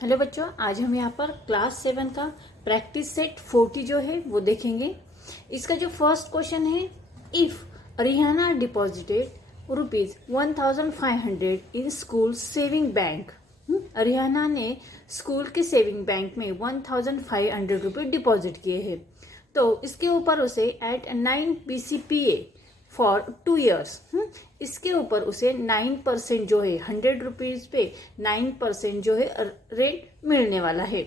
Hello बच्चों, आज हम यहाँ पर क्लास 7 का प्रैक्टिस सेट 40 जो है वो देखेंगे। इसका जो फर्स्ट क्वेश्चन है, if Rehana deposited ₹1500 in school saving bank. Rehana ने स्कूल के सेविंग बैंक में ₹1500 डिपॉजिट किए हैं, तो इसके ऊपर उसे एट 9 BCPA फॉर 2 years, इसके ऊपर उसे 9% जो है 100 रुपीज पे 9% जो है रेट मिलने वाला है।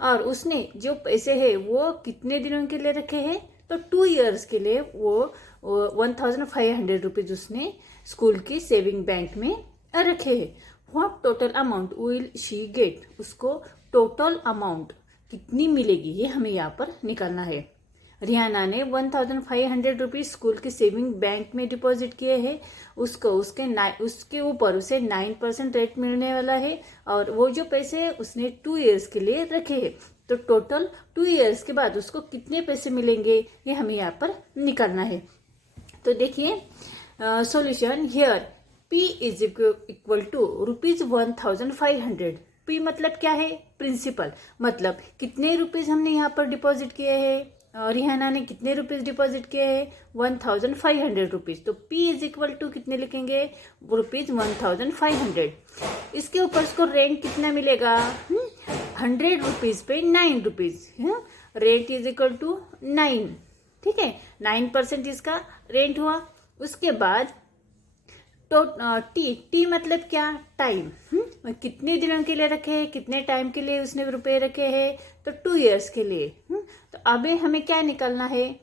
और उसने जो पैसे है वो कितने दिनों के लिए रखे हैं, तो 2 years के लिए वो 1500 रुपीज उसने स्कूल की सेविंग बैंक में रखे हैं। What total amount will she get, उसको टोटल अमाउंट कितनी मिलेगी ये हमें यहाँ पर निकालना है। रिहाना ने 1500 रुपीज स्कूल के सेविंग बैंक में डिपॉजिट किए हैं, उसके ऊपर उसे 9% रेट मिलने वाला है, और वो जो पैसे है उसने 2 years के लिए रखे हैं, तो टोटल 2 years के बाद उसको कितने पैसे मिलेंगे ये हमें यहाँ पर निकालना है। तो देखिए solution here, P is equal to ₹1500। P मतलब क्या है, प्रिंसिपल, मतलब कितने रुपीज हमने यहाँ पर डिपॉजिट किए हैं, रिहाना ने कितने रुपीज डिपॉजिट किए हैं, 1500 रुपीज। तो P इज इक्वल टू कितने लिखेंगे, ₹1500। इसके ऊपर उसको रेंट कितना मिलेगा, 100 रुपीज पे 9 rupees, rent is equal to 9, ठीक है, 9% इसका रेंट हुआ। उसके बाद तो टी मतलब क्या, टाइम, कितने दिनों के लिए रखे हैं, कितने टाइम के लिए उसने रुपए रखे हैं, तो 2 years के लिए। तो अभी हमें क्या निकालना है,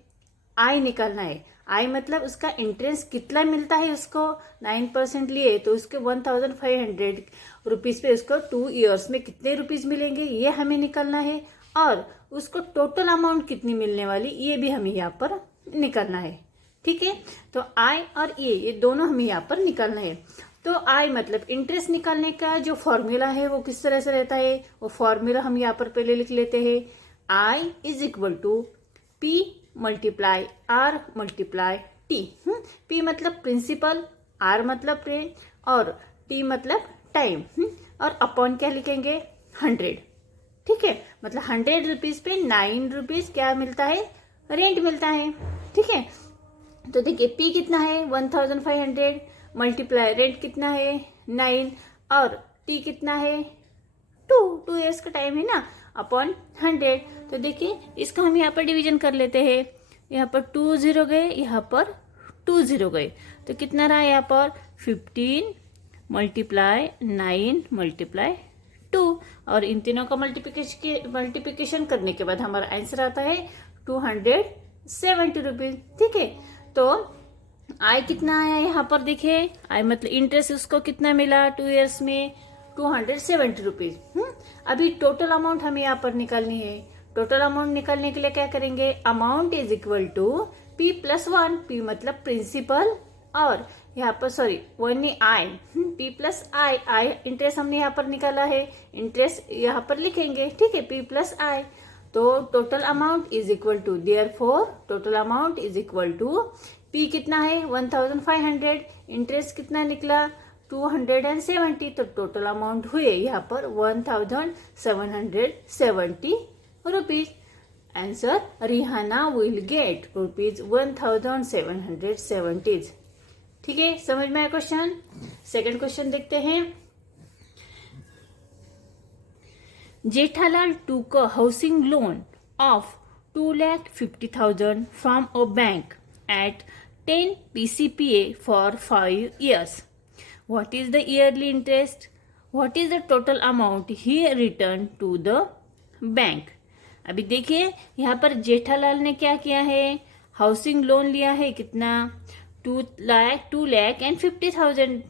आई निकालना है। आई मतलब उसका इंटरेस्ट कितना मिलता है उसको, 9% लिए तो उसके 1500 रुपीज पे उसको 2 years में कितने रुपीज मिलेंगे ये हमें निकालना है, और उसको टोटल अमाउंट कितनी मिलने वाली ये भी हमें यहाँ पर निकालना है, ठीक है। तो आई और ये दोनों हमें यहाँ पर निकालना है। तो आई मतलब इंटरेस्ट निकालने का जो फॉर्मूला है वो किस तरह से रहता है, वो फॉर्मूला हम यहाँ पर पहले लिख लेते हैं। I is equal to P multiply R multiply T। P मतलब प्रिंसिपल, R मतलब रेंट, और T मतलब टाइम, और अपॉन क्या लिखेंगे, 100, ठीक है। मतलब 100 रुपीज पे 9 रुपीज क्या मिलता है, रेंट मिलता है, ठीक है। तो देखिए P कितना है 1500, मल्टीप्लाई रेंट कितना है 9, और T कितना है 2 years का टाइम है ना, अपॉन 100। तो देखिए इसका हम यहाँ पर डिवीजन कर लेते हैं, यहाँ पर 2 0 गए, यहाँ पर 2 0 गए, तो कितना रहा यहाँ पर 15 मल्टीप्लाई 9 मल्टीप्लाई 2, और इन तीनों का मल्टीप्लिकेशन करने के बाद हमारा आंसर आता है 270 रुपीज, ठीक है। तो आई कितना आया यहाँ पर देखिए, आई मतलब इंटरेस्ट उसको कितना मिला 2 years में, 270 रुपीज। अभी टोटल अमाउंट हमें यहाँ पर निकालनी है। टोटल अमाउंट निकालने के लिए क्या करेंगे, amount is equal to P plus 1, P मतलब प्रिंसिपल, और यहाँ पर sorry one I, P plus I interest हमने यहाँ पर निकाला है, इंटरेस्ट यहाँ पर लिखेंगे, ठीक है, P प्लस आई। तो total amount is equal to, therefore total amount is equal to P कितना है 1500, इंटरेस्ट कितना निकला 270, तो टोटल अमाउंट हुए यहाँ पर 1770 rupees. Answer, Rehana will get ₹1770, ठीक है। समझ में आया क्वेश्चन। सेकंड क्वेश्चन देखते हैं। Jethalal took a housing loan of 2,50,000 from a bank at 10 BCPA for 5 years. What is the yearly interest? What is the total amount he returned to the bank? अभी देखिए यहाँ पर जेठालाल ने क्या किया है, हाउसिंग लोन लिया है, कितना 2,50,000,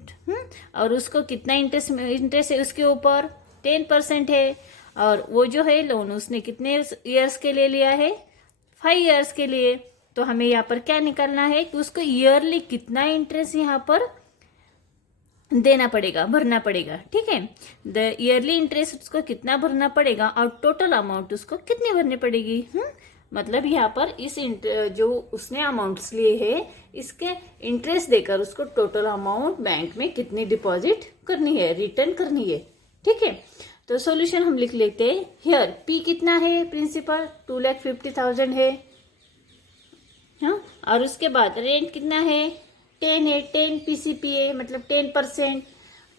और उसको कितना इंटरेस्ट है उसके ऊपर 10% है, और वो जो है लोन उसने कितने ईयर्स के लिए लिया है, 5 years के लिए। तो हमें यहाँ पर क्या निकालना है कि उसको ईयरली कितना इंटरेस्ट यहाँ पर देना पड़ेगा, भरना पड़ेगा, ठीक है। द ईयरली इंटरेस्ट उसको कितना भरना पड़ेगा, और टोटल अमाउंट उसको कितनी भरनी पड़ेगी। मतलब यहाँ पर इस जो उसने अमाउंट्स लिए है इसके इंटरेस्ट देकर उसको टोटल अमाउंट बैंक में कितनी डिपॉजिट करनी है, रिटर्न करनी है, ठीक है, तो सॉल्यूशन हम लिख लेते हैं। हियर पी कितना है प्रिंसिपल, 2,50,000 है, हाँ, और उसके बाद रेंट कितना है, 10 है, 10 PCPA मतलब 10%।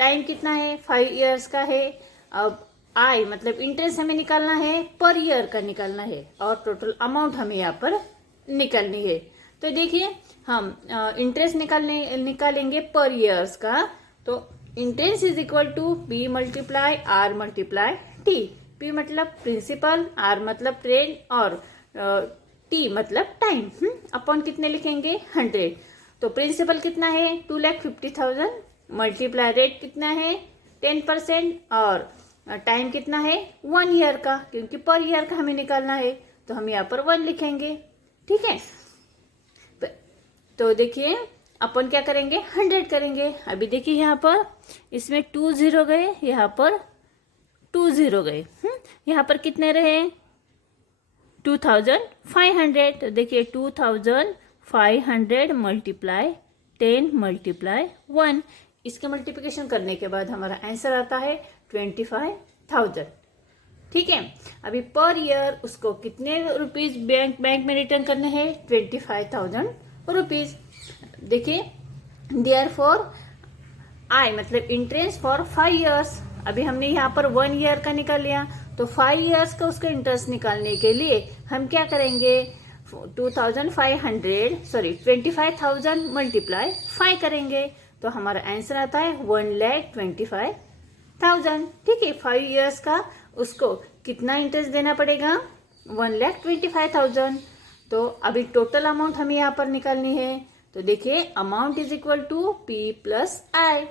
टाइम कितना है, 5 ईयर्स का है। अब आई मतलब इंटरेस्ट हमें निकालना है, पर ईयर का निकालना है, और टोटल अमाउंट हमें यहाँ पर निकालनी है। तो देखिए हम इंटरेस्ट निकालेंगे पर ईयर्स का, तो interest is equal to P multiply R multiply T। P मतलब प्रिंसिपल, R मतलब रेंट, और T मतलब टाइम। अपॉन कितने लिखेंगे, 100। तो प्रिंसिपल कितना है, 2,50,000 मल्टीप्लाई रेट कितना है 10%, और टाइम कितना है 1 ईयर का, क्योंकि पर ईयर का हमें निकालना है, तो हम यहाँ पर 1 लिखेंगे। ठीक है, तो देखिए अपन क्या करेंगे, 100 करेंगे। अभी देखिए यहाँ पर इसमें 2 0 गए, यहाँ पर 2 0 गए, यहाँ पर कितने रहे 2,500। तो देखिए 2,500 मल्टीप्लाई 10 मल्टीप्लाई 1, इसके मल्टीप्लिकेशन करने के बाद हमारा आंसर आता है 25,000। ठीक है, अभी पर ईयर उसको कितने रुपीज बैंक में रिटर्न करने हैं, 25,000 रुपीज। देखिए देयरफॉर आई मतलब इंटरेस्ट फॉर 5 ईयर्स। अभी हमने यहाँ पर 1 ईयर का निकाल लिया, तो 5 ईयर्स का उसका इंटरेस्ट निकालने के लिए हम क्या करेंगे, 25,000 मल्टीप्लाई 5 करेंगे, तो हमारा आंसर आता है 1,25,000। ठीक है, 5 ईयर्स का उसको कितना इंटरेस्ट देना पड़ेगा, 1,25,000। तो अभी टोटल अमाउंट हमें यहाँ पर निकालनी है। तो देखिए amount is equal to P plus I।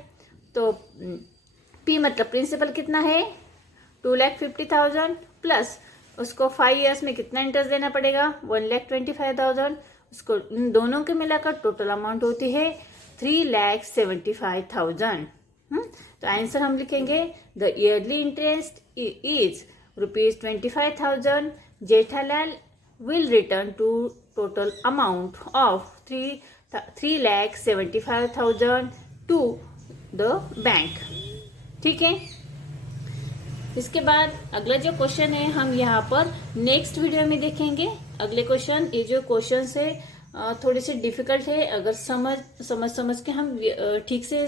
तो P मतलब प्रिंसिपल कितना है 2,50,000 प्लस उसको 5 ईयर्स में कितना इंटरेस्ट देना पड़ेगा 1,25,000। उसको इन दोनों के मिलाकर टोटल अमाउंट होती है 3,75,000। तो आंसर हम लिखेंगे the yearly interest is ₹25,000। Jethalal will return to total amount of 3,75,000 to the bank। ठीक है, इसके बाद अगला जो क्वेश्चन है हम यहाँ पर नेक्स्ट वीडियो में देखेंगे। अगले क्वेश्चन, ये जो क्वेश्चन है थोड़े से डिफिकल्ट है, अगर समझ के हम ठीक से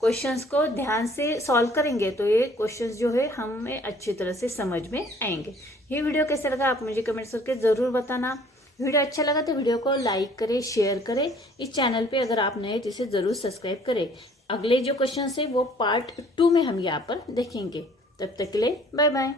क्वेश्चंस को ध्यान से सॉल्व करेंगे तो ये क्वेश्चंस जो है हमें अच्छी तरह से समझ में आएंगे। ये वीडियो कैसा लगा आप मुझे कमेंट्स करके जरूर बताना। वीडियो अच्छा लगा तो वीडियो को लाइक करें, शेयर करें। इस चैनल पे अगर आप नए तो इसे जरूर सब्सक्राइब करें। अगले जो क्वेश्चन है वो पार्ट 2 में हम यहाँ पर देखेंगे। तब तक के लिए बाय बाय।